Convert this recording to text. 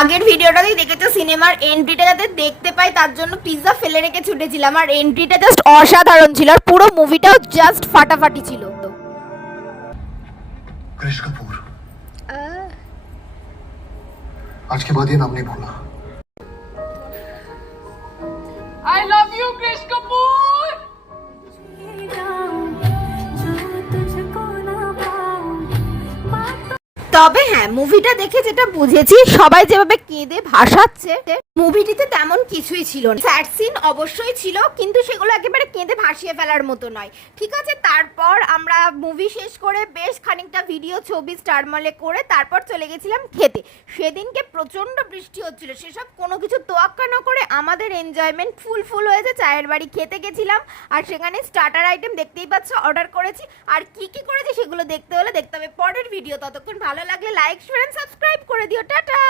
আগের ভিডিওটাতেই দেখেছো সিনেমার এন্ট্রিটা যাতে দেখতে পাই তার জন্য পিৎজা ফেলে রেখে ছুটেছিলাম, আর এন্ট্রিটা জাস্ট অসাধারণ ছিল, আর পুরো মুভিটাও জাস্ট ফাটাফাটি ছিল। कृष कपूर आज के बाद ये नाम नहीं भूलना। I love you, Krish Kapoor. তবে হ্যাঁ, মুভিটা দেখে যেটা বুঝেছি, সবাই যেভাবে কেঁদে ভাসাচ্ছে, মুভিটিতে তেমন কিছুই ছিল না। স্যাড সিন অবশ্যই ছিল, কিন্তু সেগুলো একেবারে কেঁদে ভাসিয়ে ফেলার মতো নয়। ঠিক আছে, তারপর আমরা মুভি শেষ করে বেশ খানিকটা ভিডিও ছবি স্টার মলে করে তারপর চলে গেছিলাম খেতে। সেদিনকে প্রচণ্ড বৃষ্টি হচ্ছিল, সেসব কোনো কিছু তোয়াক্কা না করে আমাদের এনজয়মেন্ট ফুল হয়েছে। চায়ের বাড়ি খেতে গেছিলাম, আর সেখানে স্টার্টার আইটেম দেখতেই পাচ্ছ অর্ডার করেছি, আর কি কি করেছি সেগুলো দেখতে হলে দেখতে হবে পরের ভিডিও। ততক্ষণ ভালো লাগলে লাইক শেয়ার এন্ড সাবস্ক্রাইব করে দিও। টাটা।